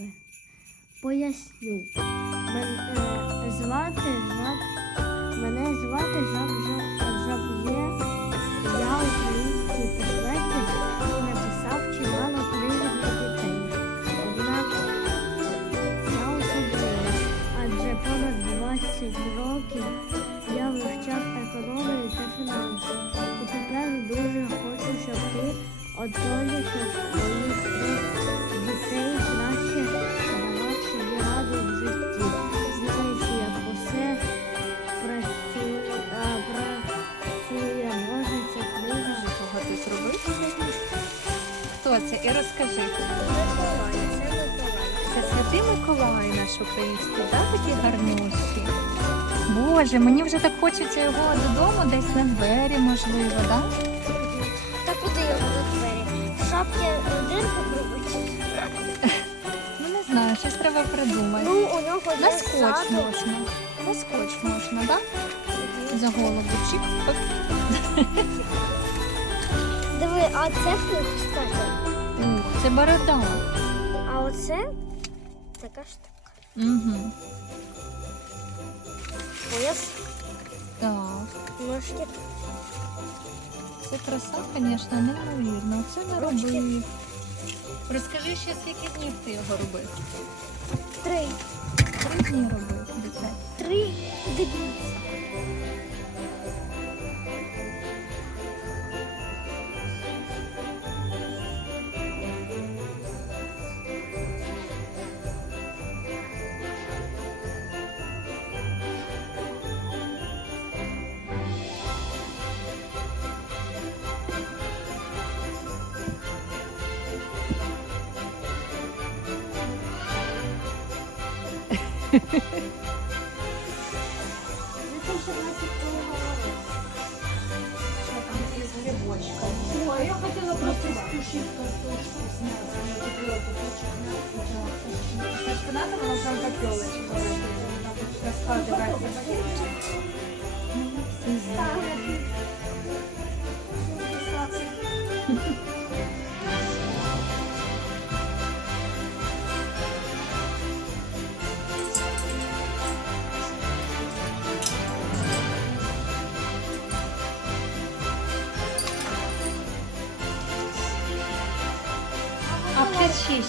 би. Поясню. Мене звати Жак. Мене звати Жак Жа- Жаб'є. І розкажи. Це святий Миколай наш український, так? Такі гарнющі. Боже, мені вже так хочеться його додому, десь на двері, можливо, так? Та куди його до двері? Шапки дирку пробити? Ну не знаю, щось треба придумати. Ну, у нього На скотч можна. На скотч можна, так? За голову. Чик. Диви, а це кстати? Це борода. А оце така штука. Угу. Пояс, Так. ножки. Це краса, звісно, неймовірна. Це не робив. Розкажи ще, скільки днів ти його робив? Три. Три дні робив. Три. Дивіться. Ой, я хотела просто спушить картошку с мясом. Я купила. А включи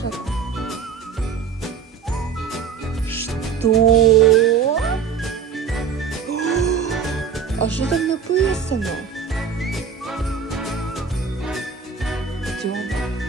Що? Что? А що там написано? Тьома.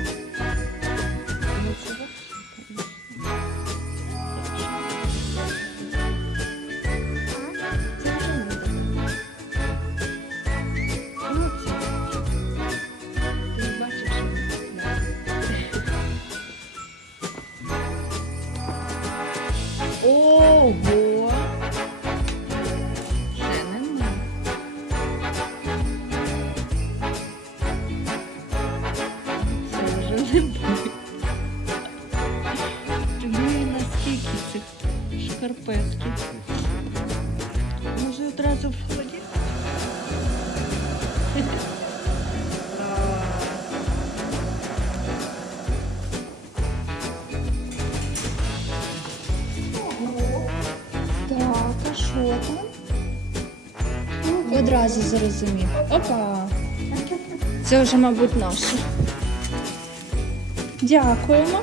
Не ми. Тобі наскільки цих шкарпетків? Може одразу в холодильник? Так, а що там? Одразу зрозумів. Опа. Це вже, мабуть, наше. Дякуємо.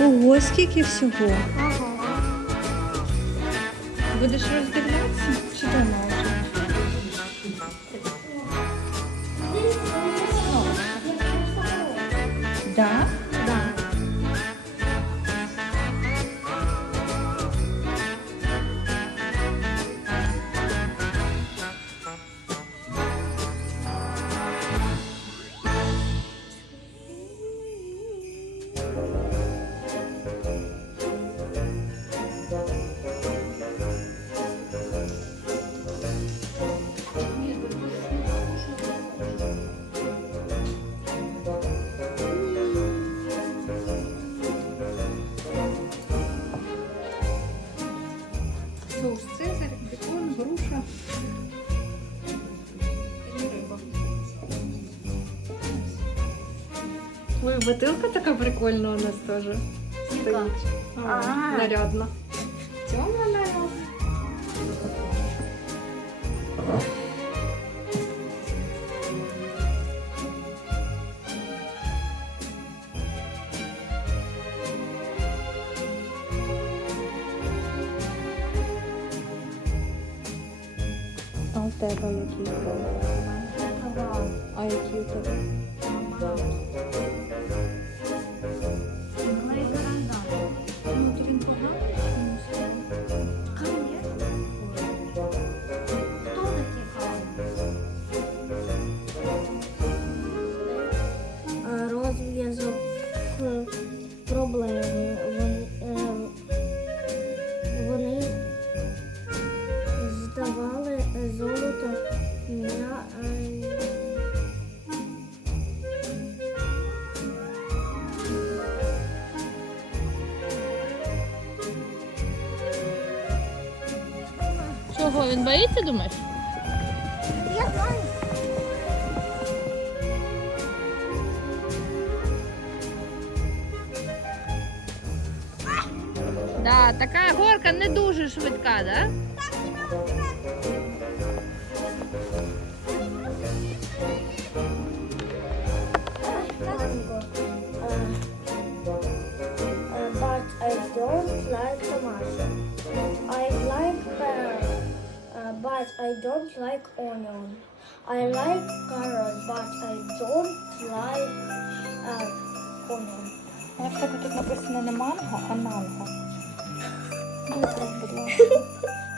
Ого, скільки всього. Будеш роздивлятися? Ой, бутылка такая прикольная у нас тоже. Стоит. стоїть. А, А. нарядно. А у тебе який? А який у тебе? Клей на е, Чого він боїться, думаєш? Я знаю. Да, така горка не дуже швидка, да? like tomato. I like pear, uh, but I don't like onion. I like carrot, but I don't like uh, onion. А в тебе тут написано не манго, а манго. Будь ласка.